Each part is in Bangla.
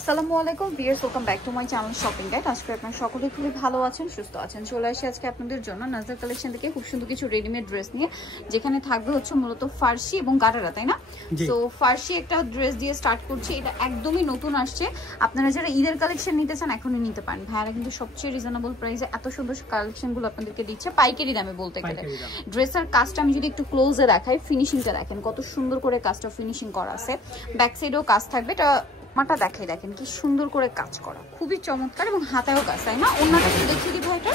আসসালামু আলাইকুম viewers, welcome back to my channel shopping guide. আজকে আপনারা সকলে খুবই ভালো আছেন, সুস্থ আছেন। চলে আসি আজকে আপনাদের জন্য নাজদার কালেকশন থেকে খুব সুন্দর কিছু রেডিমেড ড্রেস নিয়ে, যেখানে থাকবে হচ্ছে মূলত ফার্সি এবং গারারা, তাই না? সো ফার্সি একটা ড্রেস দিয়ে স্টার্ট করছি। এটা একদমই নতুন আসছে। আপনারা যারা ঈদের কালেকশন নিতে চান এখনই নিতে পারেন। ভাইয়ারা কিন্তু সবচেয়ে রিজনেবল প্রাইসে এত সুন্দর কালেকশনগুলো আপনাদেরকে দিচ্ছে, পাইকারি দামে বলতে গেলে। ড্রেসের কাজটা আমি যদি একটু ক্লোজে দেখাই, ফিনিশিংটা দেখেন কত সুন্দর করে কাজটা ফিনিশিং করা আছে। ব্যাক সাইডেও কাজ থাকবে। এটা মাটা দেখাই, দেখেন কি সুন্দর করে কাজ করা, খুবই চমৎকার। এবং হাতেও কাজ, তাই না? ওন্নাটা একটু দেখিয়ে দিব। এটা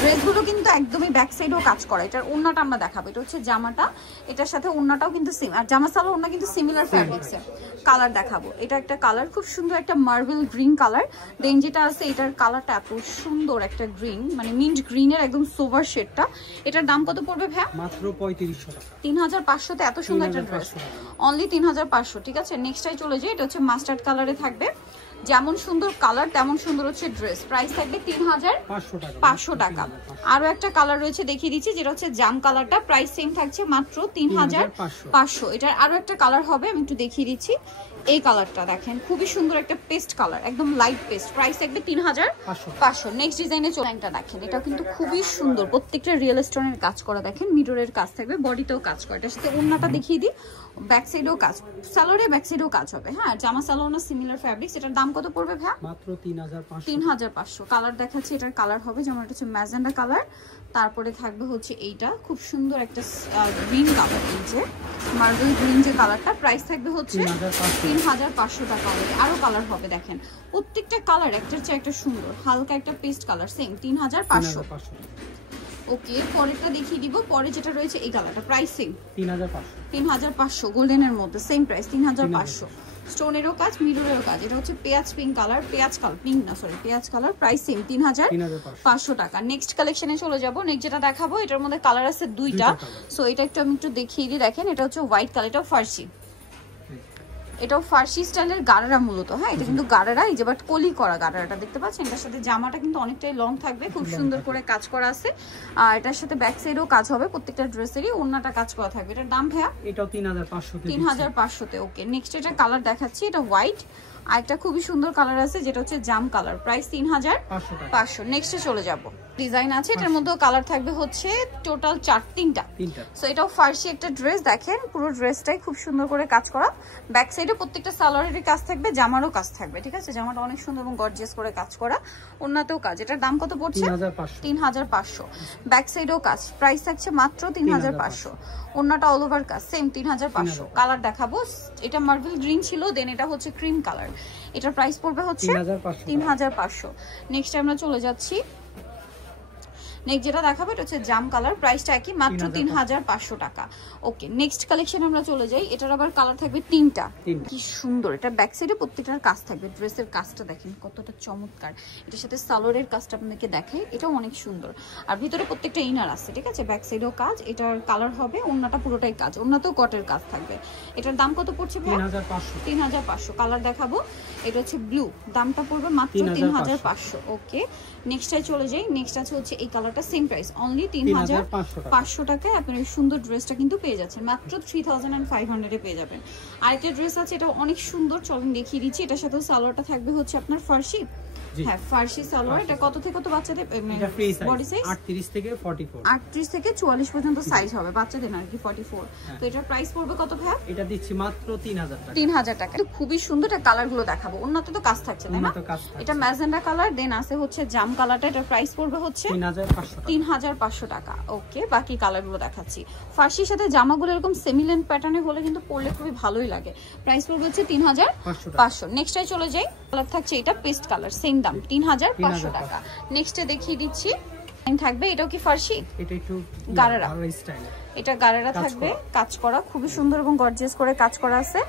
ড্রেসগুলো কিন্তু একদমই ব্যাক সাইডেও কাজ করা। এটার ওন্নাটা আমরা দেখাবো। এটা হচ্ছে জামাটা, এটার সাথে ওন্নাটাও কিন্তু সেম। আর জামা সালোয়ার ওন্না কিন্তু সিমিলার ফ্যাব্রিক্সে। কালার দেখাবো। এটা একটা কালার, খুব সুন্দর একটা মার্বেল গ্রিন কালার। দেন যেটা আছে এটার কালারটা এত সুন্দর একটা গ্রিন, মানে মিন্ট গ্রিনের একদম সোভার শেডটা। এটার দাম কত পড়বে ভাই? মাত্র 3500 টাকা। 3500 তে এত সুন্দর একটা ড্রেস, অনলি 3500। ঠিক আছে, নেক্সটটাই চলে যাই। এটা হচ্ছে মাস্টার্ড কালারে থাকবে। যেমন সুন্দর কালার তেমন সুন্দর হচ্ছে ড্রেস। প্রাইস থাকবে 3500 টাকা। আরো একটা কালার রয়েছে, দেখিয়ে দিচ্ছি, যেটা হচ্ছে জাম কালারটা। প্রাইস সেম থাকছে মাত্র 3500। এটার আরো একটা কালার হবে, আমি একটু দেখিয়ে দিচ্ছি। এই কালারটা দেখেন, খুবই সুন্দর একটা পেস্ট কালার, একদম লাইট পেস্ট। প্রাইস থাকবে 3500। নেক্সট ডিজাইনে চোলাইনটা দেখেন, এটা কিন্তু খুবই সুন্দর। প্রত্যেকটা রিয়েল স্টোনের কাজ করা, দেখেন মিররের কাজ থাকবে, বডিতেও কাজ করা। এটার সাথে ওন্নাটা দেখিয়ে দিই, ব্যাক সাইডেও কাজ, সালোয়ারে ব্যাক সাইডেও কাজ হবে। হ্যাঁ, জামা সালোয়ার সিমিলার ফ্যাব্রিক্স। এটার দাম কত পড়বে ভাই? মাত্র 3500। 3500। কালার দেখাচ্ছি, এটার কালার হবে যেমন এটা হচ্ছে ম্যাজেন্ডা কালার, তারপরে থাকবে হচ্ছে এইটা খুব সুন্দর একটা গ্রিন কালার, এই যে মার্বেল গ্রিন যে কালারটা। প্রাইস থাকবে হচ্ছে 3500 টাকা। আরো কালার হবে, দেখেন প্রত্যেকটা কালার একটার চেয়ে একটা সুন্দর। হালকা একটা পেস্ট কালার, সেম 3500। ওকে, পরেরটা দেখিয়ে দিব। পরে যেটা রয়েছে এই কালারটা, প্রাইস সেম 3500। গোল্ডেনের মধ্যে সেম প্রাইস 3500। স্টোনেরও কাজ, মিররেরও কাজ। এটা হচ্ছে পেঁয়াজ পিঙ্ক কালার, পেঁয়াজ কালার। প্রাইস সেম 3500 টাকা। নেক্সট কালেকশনে চলে যাব। নেক্সট যেটা দেখাবো, এটার মধ্যে কালার আছে দুইটা। সো এটা আমি একটু দেখিয়ে দিই। দেখেন এটা হচ্ছে হোয়াইট কালার, এটাও ফার্সি। এটাও ফার্সি স্টাইলের গারারা মূলত। হ্যাঁ, এটা কিন্তু গারারা, এই যে বাট কলি করা গারারাটা দেখতে পাচ্ছেন। এটার সাথে জামাটা কিন্তু অনেকটাই লং থাকবে, খুব সুন্দর করে কাজ করা আছে। আর এটার সাথে ব্যাক সাইডেও কাজ হবে, প্রত্যেকটা ড্রেসেরই ওন্নাটা কাজ করা থাকবে। এটার দাম ভাইয়া? এটাও 3500 তে। ওকে, নেক্সট এটা কালার দেখাচ্ছি। এটা হোয়াইট, আর একটা খুবই সুন্দর কালার আছে যেটা হচ্ছে জাম কালার। প্রাইস 3500। নেক্সটে চলে যাব। ডিজাইন আছে, এটার মধ্যে কালার থাকবে হচ্ছে টোটাল তিনটা। সো এটাও ফার্সি একটা ড্রেস। দেখেন পুরো ড্রেসটাই খুব সুন্দর করে কাজ করা। ব্যাক সাইডে প্রত্যেকটা সালোয়ারের কাজ থাকবে, জামারও কাজ থাকবে। ঠিক আছে, জামাটা অনেক সুন্দর এবং গর্জিয়াস করে কাজ করা। ওন্নাতেও কাজ। এটার দাম কত পড়ছে? 3500। ব্যাক সাইডেও কাজ। প্রাইস থাকছে মাত্র 3500। ওন্নাটা অল ওভার কাজ, সেম 3500। কালার দেখাবো। এটা মার্বেল গ্রিন ছিল, দেন এটা হচ্ছে ক্রিম কালার। এটার প্রাইস পড়বে হচ্ছে 3500। নেক্সট আমরা চলে যাচ্ছি। নেক্সট যেটা দেখাবো এটা হচ্ছে জাম কালার। প্রাইসটা একই, মাত্র 3500 টাকা। ওকে, নেক্সট কালেকশন আমরা চলে যাই। এটার আবার কালার থাকবে তিনটা। কি সুন্দর! এটা ব্যাক সাইডে প্রত্যেকটার কাজ থাকবে। ড্রেসের কাজটা দেখেন কতটা চমৎকার। এটার সাথে সালোয়ারের কাজটা আপনাদেরকে দেখাই, এটাও অনেক সুন্দর। আর ভিতরে প্রত্যেকটা ইনার আছে। ঠিক আছে, ব্যাক সাইডেও কাজ। এটার কালার হবে, ওন্নাটা পুরোটাই কাজ, ওন্নাতেও কটের কাজ থাকবে। এটার দাম কত পড়ছে ভাই? 3500। কালার দেখাবো। এটা হচ্ছে ব্লু, দামটা পড়বে মাত্র 3500। ওকে, নেক্সটে চলে যাই। নেক্সট আছে হচ্ছে এই কালারটা, সেম প্রাইস, অনলি 3500 টাকায় আপনার এই সুন্দর ড্রেসটা কিন্তু পেয়ে যাচ্ছেন। মাত্র 3500 এ পেয়ে যাবেন। আরেকটা ড্রেস আছে, এটা অনেক সুন্দর, চলুন দেখিয়ে দিচ্ছি। এটার সাথে সালোয়ারটা থাকবে হচ্ছে আপনার ফার্সি। হ্যাঁ, ফার্সি সালোয়ার। এটা কত থেকে কত বাচ্চাদের বডি সাইজ? 38 থেকে 44। 38 থেকে 44 পর্যন্ত সাইজ হবে বাচ্চাদের, আর কি 44। তো এটার প্রাইস পড়বে কত ভাই? এটা দিচ্ছি মাত্র 3000 টাকা। 3000 টাকা। এটা খুবই সুন্দর। এটা কালারগুলো দেখাবো। ওন্নাতে তো কাজ থাকছে, তাই না? এটা ম্যাজেন্ডা কালার, দেন আছে হচ্ছে জাম কালারটা। এটার প্রাইস পড়বে হচ্ছে 3500 টাকা। ওকে, বাকি কালারগুলো দেখাচ্ছি। ফার্সির সাথে জামাগুলো এরকম সেমিলেন প্যাটার্নে হলে কিন্তু পরলে খুবই ভালোই লাগে। প্রাইস পড়বে হচ্ছে 3500। নেক্সটে চলে যাই। কালার থাকছে এটা পেস্ট কালার, সেম দাম 3500 টাকা। নেক্সটে দেখিয়ে দিচ্ছি থাকবে। এটাও কি ফার্সি? এটা একটু গারারা স্টাইল। এটা গারারা থাকবে, কাজ করা খুবই সুন্দর এবং গর্জিয়াস করে কাজ করা আছে।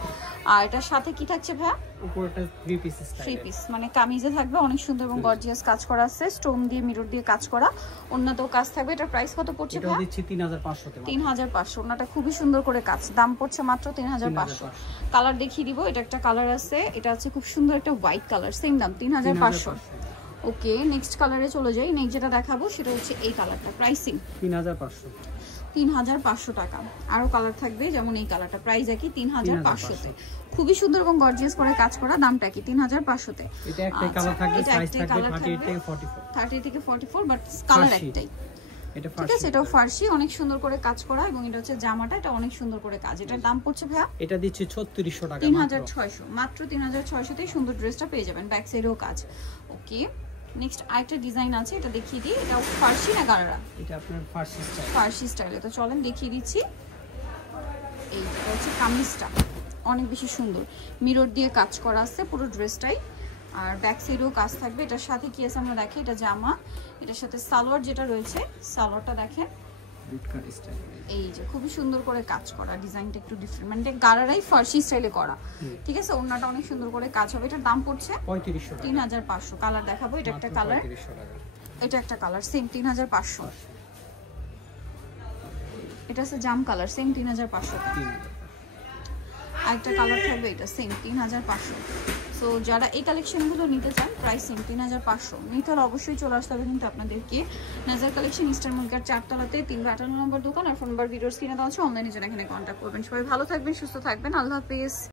আর এটার সাথে কি থাকছে ভাই? উপরটা 3 পিস স্টাইল। 3 পিস মানে কামিজে থাকবে, অনেক সুন্দর এবং গর্জিয়াস কাজ করা আছে, স্টোন দিয়ে মিরর দিয়ে কাজ করা। ওন্নাতেও কাজ থাকবে। এটার প্রাইস কত পড়ছে ভাই? এটা দিচ্ছি 3500 তে। 3500। ওন্নাটা খুবই সুন্দর করে কাজ, দাম পড়ছে মাত্র 3500। কালার দেখিয়ে দিব। এটা একটা কালার আছে, এটা আছে খুব সুন্দর একটা হোয়াইট কালার, সেম দাম 3500। ওকে, নেক্সট কালারে চলে যাই। নেক্সট যেটা দেখাবো সেটা হচ্ছে এই কালারটা, প্রাইসিং 3500। 3500 টাকা। আরো কালার থাকবে, যেমন এই কালারটা প্রাইস একই 3500 তে। খুবই সুন্দর এবং গর্জিয়াস করে কাজ করা, দামটা কি 3500 তে। এটা একটা কালার থাকবে, সাইজ থাকবে 38 থেকে 44। 30 থেকে 44, বাট কালার একটাই। এটা ঠিক আছে, এটাও ফার্সি, অনেক সুন্দর করে কাজ করা, এবং এটা হচ্ছে জামাটা, এটা অনেক সুন্দর করে কাজ। এটার দাম পড়ছে ভাইয়া এটা দিচ্ছি 3600 টাকা, 3600, মাত্র 3600 তেই সুন্দর ড্রেসটা পেয়ে যাবেন, ব্যাক সাইডেও কাজ। ওকে, নেক্সট আরেকটা ডিজাইন আছে, এটা দেখিয়ে দিই। এটা ফার্সি না গারারা? এটা আপনার ফার্সি স্টাইল। ফার্সি স্টাইলে, তো চলেন দেখিয়ে দিচ্ছি। এই এটা হচ্ছে কামিজটা, অনেক বেশি সুন্দর, মিরর দিয়ে কাজ করা আছে পুরো ড্রেসটাই, আর ব্যাক সাইডেও কাজ থাকবে। এটার সাথে কি আছে আমরা দেখি, এটা জামা, এটার সাথে সালোয়ার যেটা রয়েছে, সালোয়ারটা দেখেন বুটকাট স্টাইল। এই যে খুবই সুন্দর করে কাজ করা, ডিজাইনটা একটু ডিফারেন্ট, মানে গারারাই ফার্সি স্টাইলে করা। ঠিক আছে, ওড়নাটা অনেক সুন্দর করে কাজ হবে। এটার দাম পড়ছে 3500 টাকা, 3500। কালার দেখাবো, এটা একটা কালার, 3500 টাকা। এটা একটা কালার, সেম 3500। এটা আছে জাম কালার, সেম 3500। আরেকটা কালার থাকবে, এটা সেম 3500। সো যারা এই কালেকশনগুলো নিতে চান, প্রাইস সেম 3500। নিতে হলে অবশ্যই চলে আসতে হবে কিন্তু আপনাদেরকে নাজার কালেকশন, ইস্টার মার্কেট 4 তলাতে 358 নম্বর দোকান। আর ফোন নাম্বার ভিডিওর স্ক্রিনে দেওয়া আছে, অনলাইনে জন্য এখানে কন্ট্যাক্ট করবেন। সবাই ভালো থাকবেন, সুস্থ থাকবেন, আল্লাহ হাফেজ।